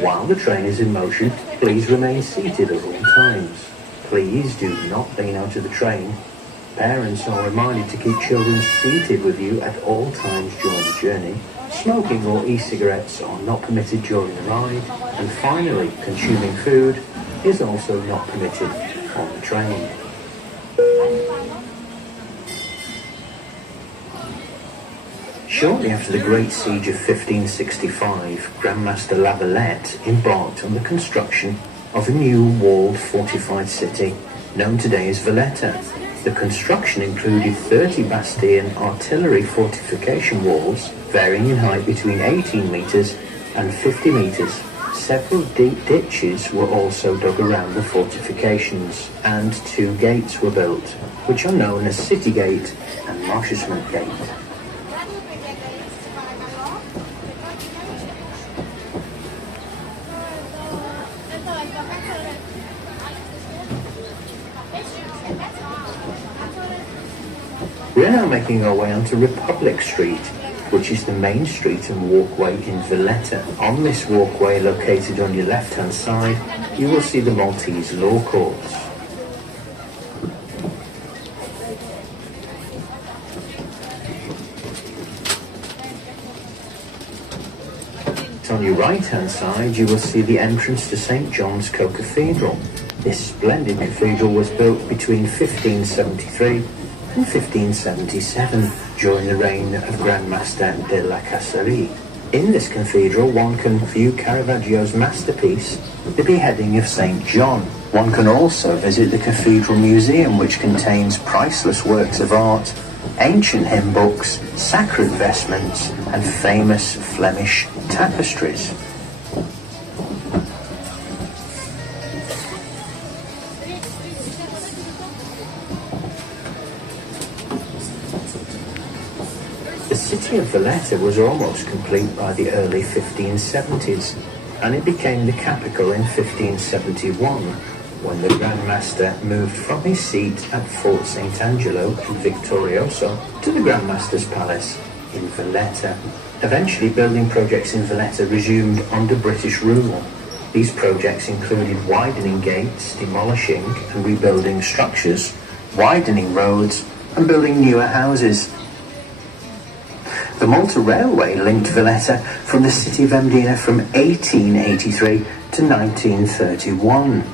While the train is in motion, please remain seated at all times. Please do not lean out of the train. Parents are reminded to keep children seated with you at all times during the journey. Smoking or e-cigarettes are not permitted during the ride. And finally, consuming food is also not permitted on the train. Shortly after the Great Siege of 1565, Grandmaster La Valletta embarked on the construction of a new walled fortified city known today as Valletta. The construction included 30 bastion artillery fortification walls varying in height between 18 metres and 50 metres. Several deep ditches were also dug around the fortifications, and 2 gates were built, which are known as City Gate and Marchesment Gate. We are now making our way onto Republic Street, which is the main street and walkway in Valletta. On this walkway, located on your left-hand side, you will see the Maltese Law Courts. On your right-hand side, you will see the entrance to St. John's Co-Cathedral. This splendid cathedral was built between 1573 and 1577 during the reign of Grandmaster de la Caserie. In this cathedral, one can view Caravaggio's masterpiece, The Beheading of St. John. One can also visit the Cathedral Museum, which contains priceless works of art, ancient hymn books, sacred vestments, and famous Flemish tapestries. The city of Valletta was almost complete by the early 1570s, and it became the capital in 1571, when the Grandmaster moved from his seat at Fort St. Angelo in Victorioso to the Grandmaster's Palace in Valletta. Eventually, building projects in Valletta resumed under British rule. These projects included widening gates, demolishing and rebuilding structures, widening roads, and building newer houses. The Malta Railway linked Valletta from the city of Mdina from 1883 to 1931.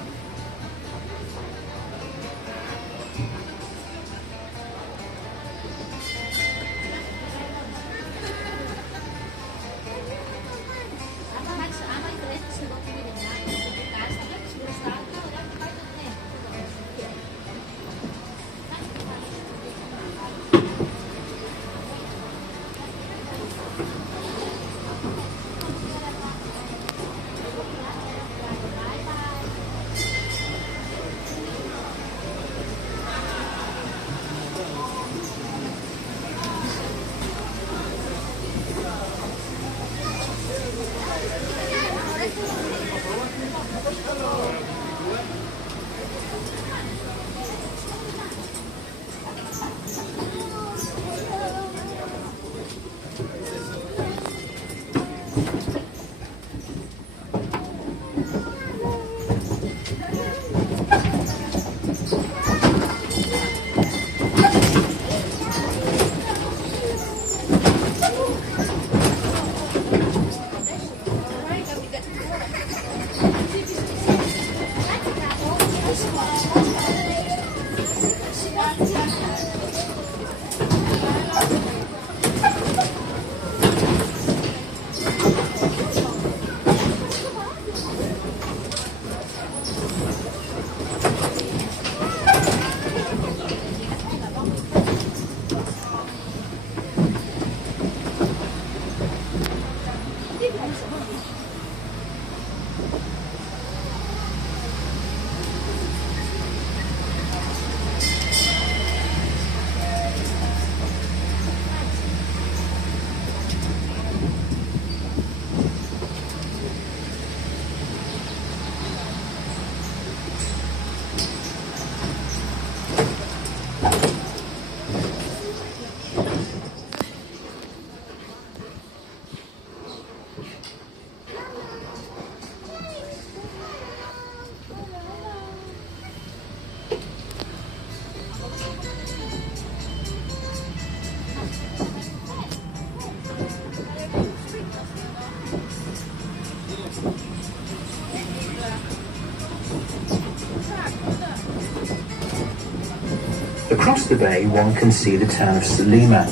Across the bay, one can see the town of Salima.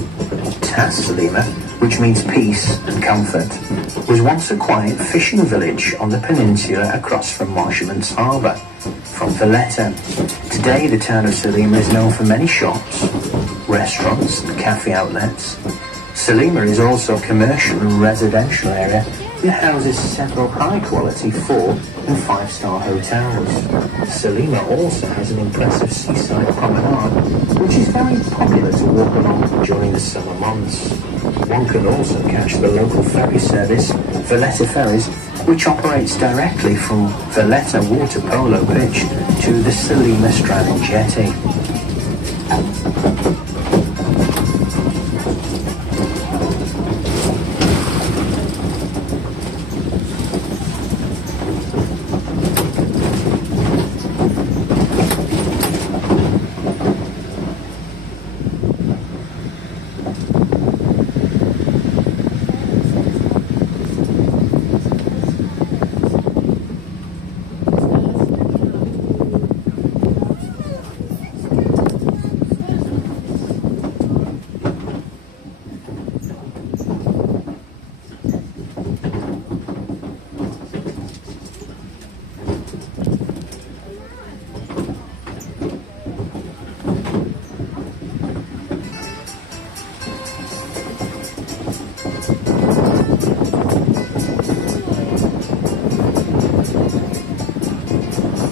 Salima, which means peace and comfort, was once a quiet fishing village on the peninsula across from Marshman's Harbour, from Valletta. Today, the town of Salima is known for many shops, restaurants and cafe outlets. Salima is also a commercial and residential area that houses several high-quality 4- and 5-star hotels. Salima also has an impressive seaside promenade, which is very popular to walk along during the summer months. One can also catch the local ferry service, Valletta Ferries, which operates directly from Valletta Water Polo Pitch to the Salima Strand Jetty.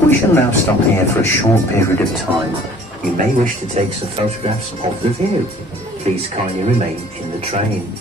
We shall now stop here for a short period of time. You may wish to take some photographs of the view. Please kindly remain in the train.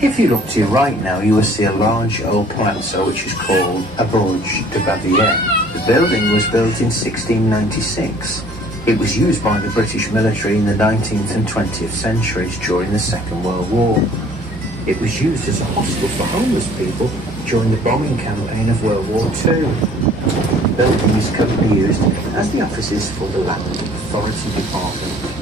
If you look to your right now, you will see a large old palazzo which is called a Burj de Bavière. The building was built in 1696. It was used by the British military in the 19th and 20th centuries during the Second World War. It was used as a hostel for homeless people during the bombing campaign of World War II. The building is currently used as the offices for the Land Authority Department.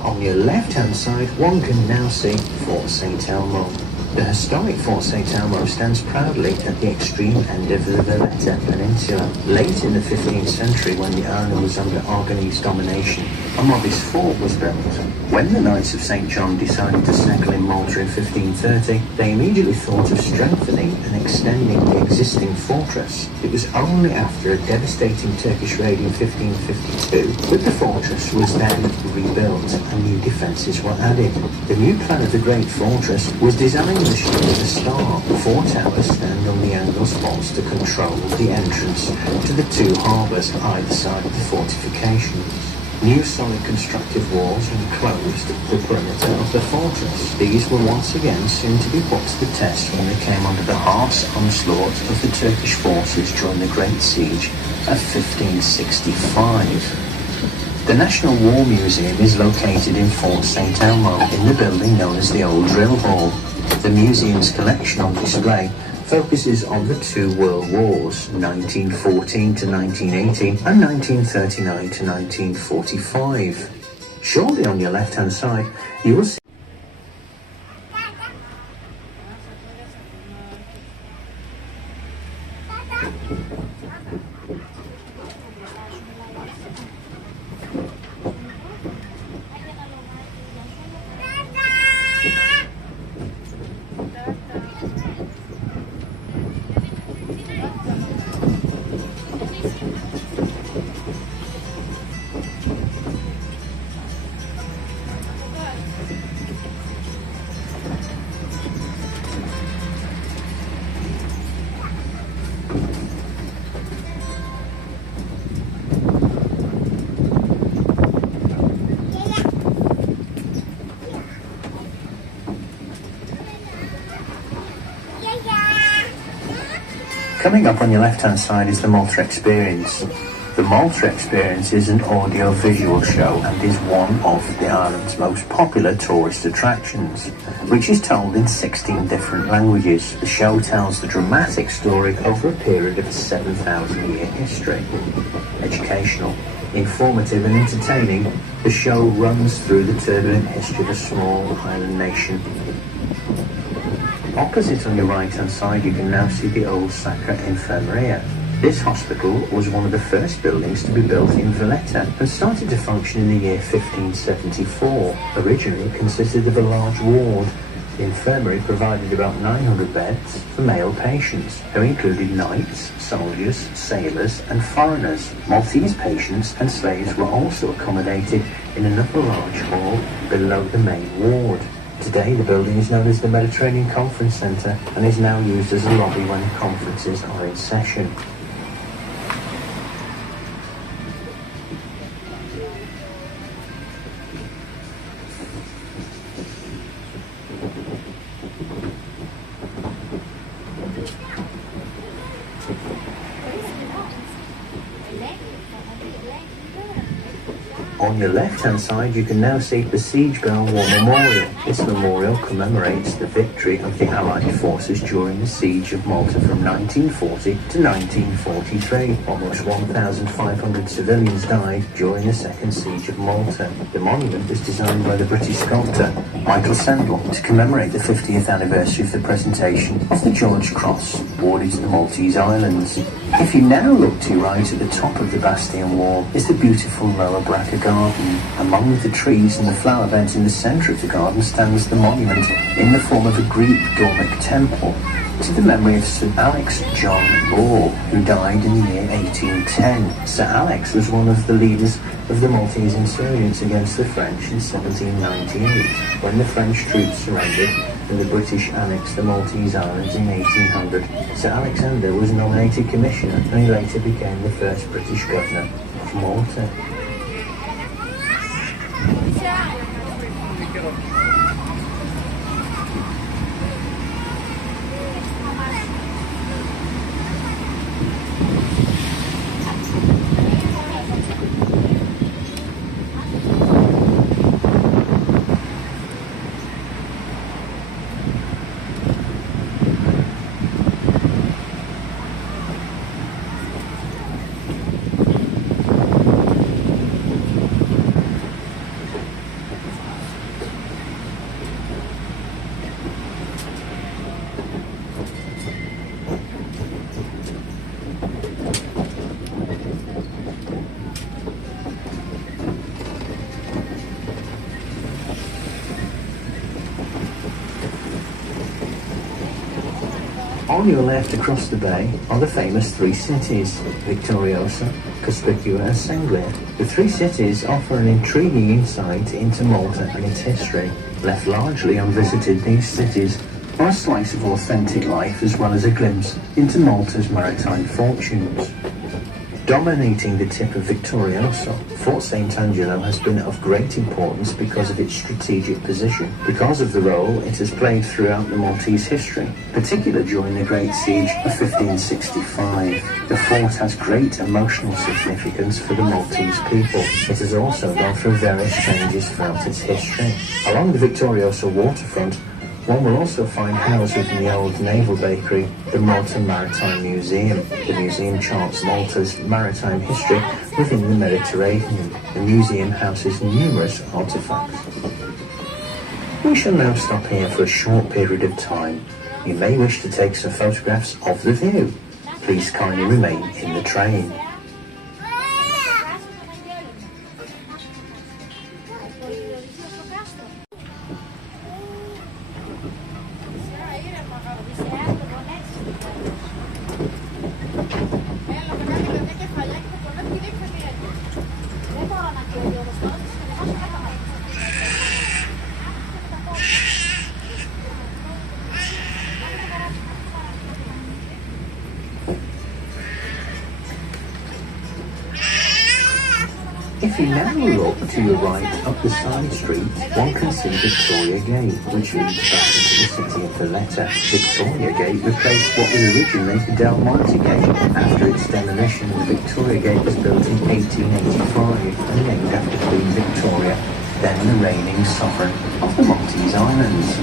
On your left-hand side, one can now see Fort St. Elmo. The historic Fort St. Elmo stands proudly at the extreme end of the Valletta Peninsula. Late in the 15th century, when the island was under Aragonese domination, a modest fort was built. When the Knights of St. John decided to settle in Malta in 1530, they immediately thought of strengthening and extending the existing fortress. It was only after a devastating Turkish raid in 1552 that the fortress was then rebuilt and new defences were added. The new plan of the Great Fortress was designed with the shape of a star. 4 towers stand on the angle spots to control the entrance to the 2 harbours either side of the fortifications. New solid constructive walls enclosed the perimeter of the fortress. These were once again soon to be put to the test when they came under the harsh onslaught of the Turkish forces during the Great Siege of 1565. The National War Museum is located in Fort St. Elmo in the building known as the Old Drill Hall. The museum's collection on display focuses on the 2 world wars, 1914 to 1918 and 1939 to 1945. Shortly on your left-hand side, you will see Coming up on your left-hand side is the Malta Experience. The Malta Experience is an audio-visual show and is one of the island's most popular tourist attractions, which is told in 16 different languages. The show tells the dramatic story over a period of a 7,000-year history. Educational, informative and entertaining, the show runs through the turbulent history of a small island nation. Opposite on your right-hand side, you can now see the old Sacra Infermeria. This hospital was one of the first buildings to be built in Valletta and started to function in the year 1574. Originally, it consisted of a large ward. The infirmary provided about 900 beds for male patients, who included knights, soldiers, sailors and foreigners. Maltese patients and slaves were also accommodated in another large hall below the main ward. Today, the building is known as the Mediterranean Conference Centre and is now used as a lobby when conferences are in session. On your left-hand side, you can now see the Siege Bell War Memorial. This memorial commemorates the victory of the Allied forces during the Siege of Malta from 1940 to 1943. Almost 1,500 civilians died during the Second Siege of Malta. The monument was designed by the British sculptor Michael Sandel to commemorate the 50th anniversary of the presentation of the George Cross awarded to the Maltese Islands. If you now look to your right at the top of the Bastion Wall is the beautiful Lower Braca Garden. Among the trees and the flower beds in the centre of the garden stands the monument in the form of a Greek Dormic temple to the memory of Sir Alex John Ball, who died in the year 1810. Sir Alex was one of the leaders of the Maltese insurgents against the French in 1798, when the French troops surrendered and the British annexed the Maltese Islands in 1800. Sir Alexander was nominated commissioner and he later became the first British governor of Malta. On your left across the bay are the famous Three Cities, Victoriosa, Cospicua and Sanglia. The Three Cities offer an intriguing insight into Malta and its history. Left largely unvisited, these cities are a slice of authentic life as well as a glimpse into Malta's maritime fortunes. Dominating the tip of Victoriosa, Fort St. Angelo has been of great importance because of its strategic position, because of the role it has played throughout the Maltese history, particularly during the Great Siege of 1565. The fort has great emotional significance for the Maltese people. It has also gone through various changes throughout its history. Along the Victoriosa waterfront, one will also find housed within the old naval bakery the Malta Maritime Museum. The museum charts Malta's maritime history within the Mediterranean. The museum houses numerous artefacts. We shall now stop here for a short period of time. You may wish to take some photographs of the view. Please kindly remain in the train. If you now look to your right up the side street, one can see Victoria Gate, which leads back into the city of Valletta. Victoria Gate replaced what was originally the Del Monte Gate. After its demolition, the Victoria Gate was built in 1885 and named after Queen Victoria, then the reigning sovereign of the Maltese Islands.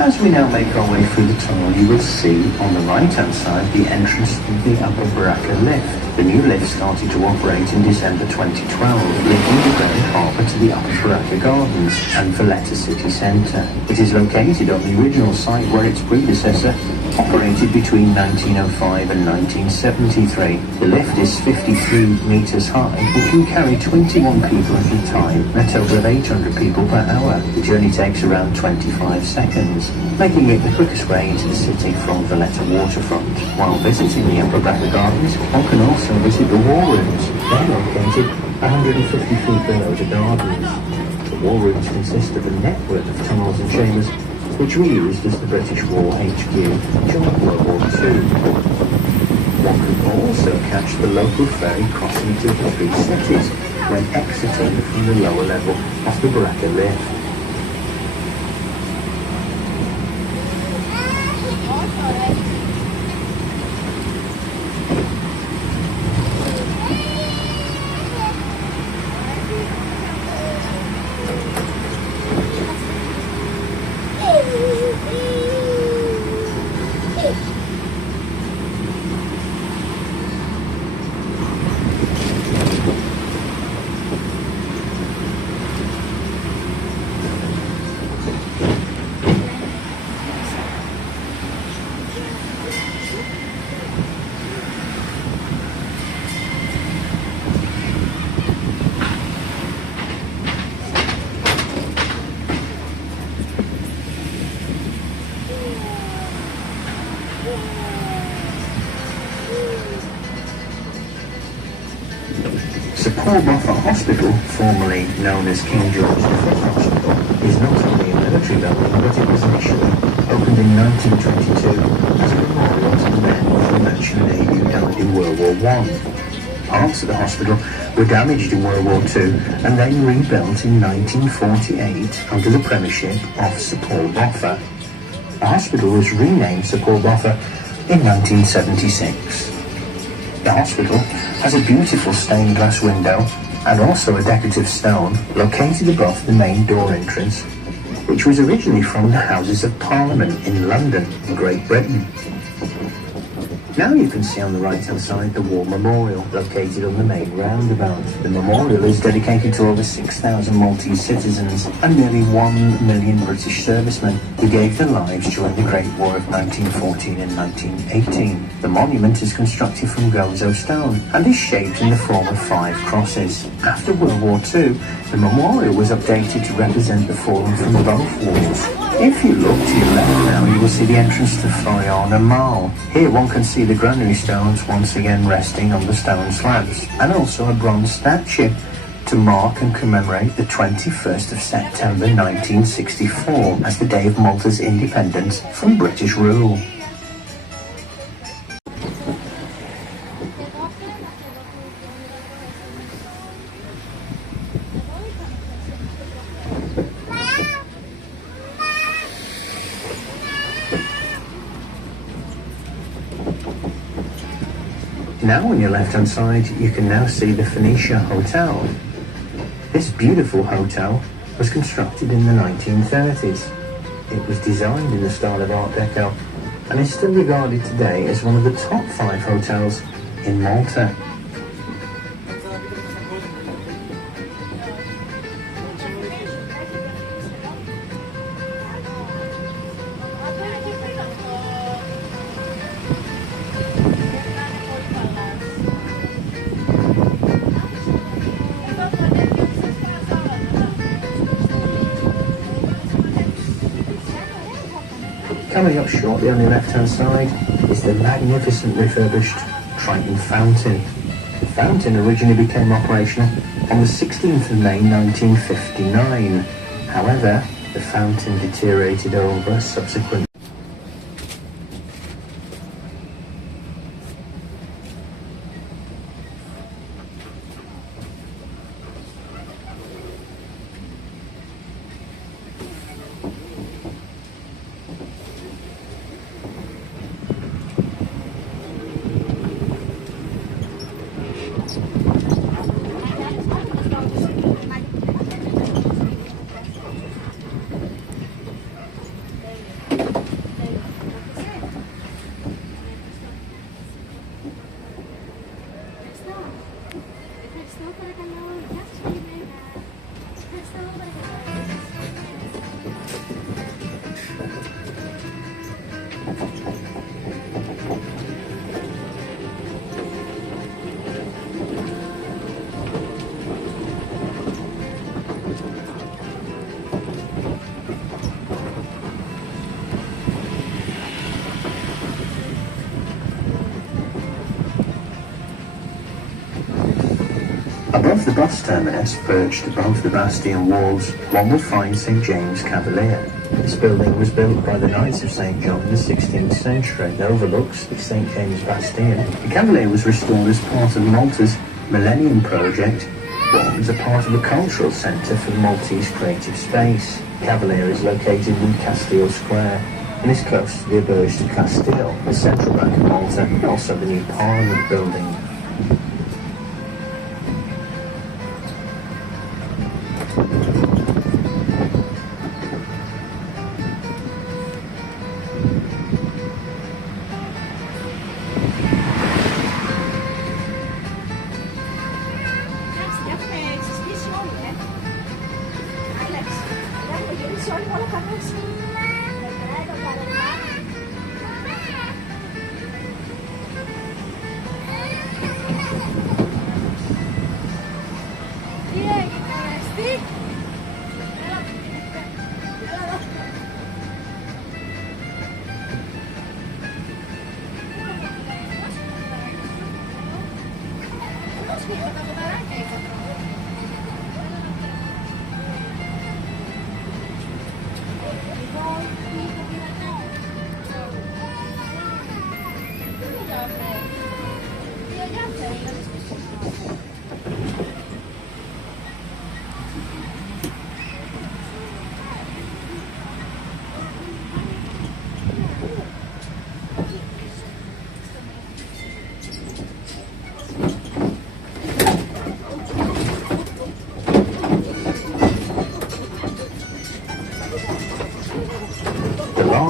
As we now make our way through the tunnel, you will see on the right-hand side the entrance to the Upper Baraka lift. The new lift started to operate in December 2012, linking the Grand Harbour to the Upper Baraka Gardens and Valletta City Centre. It is located on the original site where its predecessor operated between 1905 and 1973. The lift is 53 metres high and can carry 21 people at a time and a total of 800 people per hour. The journey takes around 25 seconds, making it the quickest way into the city from Valletta Waterfront. While visiting the Upper Baraka Gardens, one can also visit the war rooms. They're located 150 feet below the gardens. The war rooms consist of a network of tunnels and chambers which were used as the British War HQ during World War II. One could also catch the local ferry crossing to the Three Cities when exiting from the lower level of the Baraka lift. Buffer Hospital, formerly known as King George V Hospital, is not only a military building, but it was initially opened in 1922 as a memorial to the men of the Merchant Navy who died in World War I. Parts of the hospital were damaged in World War II and then rebuilt in 1948 under the premiership of Sir Paul Boffer. The hospital was renamed Sir Paul Boffer in 1976. The hospital has a beautiful stained glass window and also a decorative stone located above the main door entrance, which was originally from the Houses of Parliament in London, Great Britain. Now you can see on the right-hand side the War Memorial, located on the main roundabout. The memorial is dedicated to over 6,000 Maltese citizens and nearly 1 million British servicemen who gave their lives during the Great War of 1914 and 1918. The monument is constructed from gozo stone and is shaped in the form of 5 crosses. After World War II, the memorial was updated to represent the fallen from both wars. If you look to your left now, you will see the entrance to Floriana Mall. Here one can see the granary stones once again resting on the stone slabs, and also a bronze statue to mark and commemorate the 21st of September 1964 as the day of Malta's independence from British rule. Now on your left-hand side, you can now see the Phoenicia Hotel. This beautiful hotel was constructed in the 1930s. It was designed in the style of Art Deco and is still regarded today as one of the top 5 hotels in Malta. Coming up shortly on the left-hand side is the magnificent refurbished Triton Fountain. The fountain originally became operational on the 16th of May 1959. However, the fountain deteriorated over subsequent. Above the bus terminus, perched above the bastion walls, one will find St James Cavalier. This building was built by the Knights of St John in the 16th century. It overlooks the St James Bastion. The Cavalier was restored as part of Malta's Millennium Project, but as a part of a cultural centre for the Maltese creative space. Cavalier is located in Castile Square and is close to the Auberge de Castile, the central bank of Malta, and also the new Parliament building.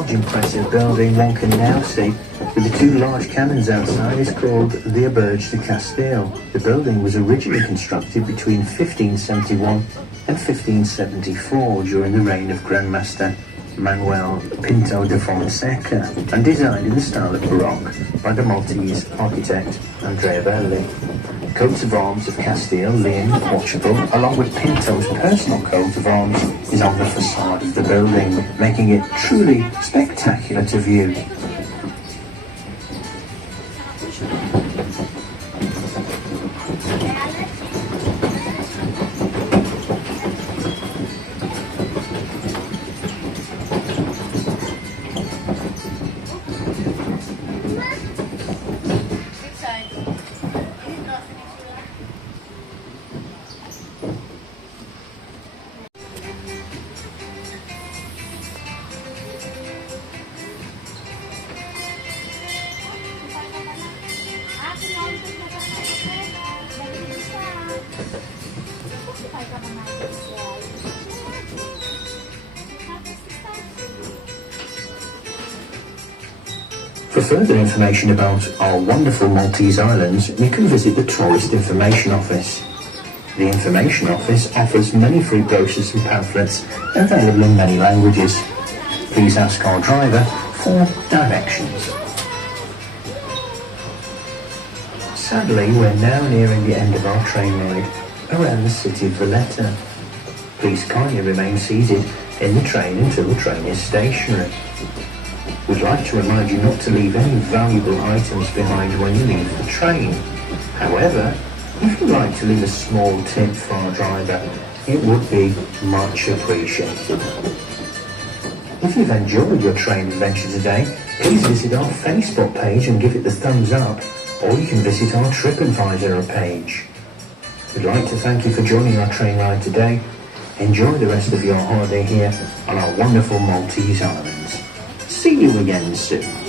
Impressive building one can now see with the two large cannons outside is called the Auberge de Castile. The building was originally constructed between 1571 and 1574 during the reign of Grandmaster Manuel Pinto de Fonseca and designed in the style of Baroque by the Maltese architect Andrea Belli. Coats of arms of Castile, Leon, Portugal, along with Pinto's personal coat of arms, is on the facade of the building, making it truly spectacular to view. For further information about our wonderful Maltese islands, you can visit the Tourist Information Office. The Information Office offers many free brochures and pamphlets available in many languages. Please ask our driver for directions. Sadly, we're now nearing the end of our train ride around the city of Valletta. Please kindly remain seated in the train until the train is stationary. We'd like to remind you not to leave any valuable items behind when you leave the train. However, if you'd like to leave a small tip for our driver, it would be much appreciated. If you've enjoyed your train adventure today, please visit our Facebook page and give it the thumbs up, or you can visit our TripAdvisor page. We'd like to thank you for joining our train ride today. Enjoy the rest of your holiday here on our wonderful Maltese islands. See you again soon.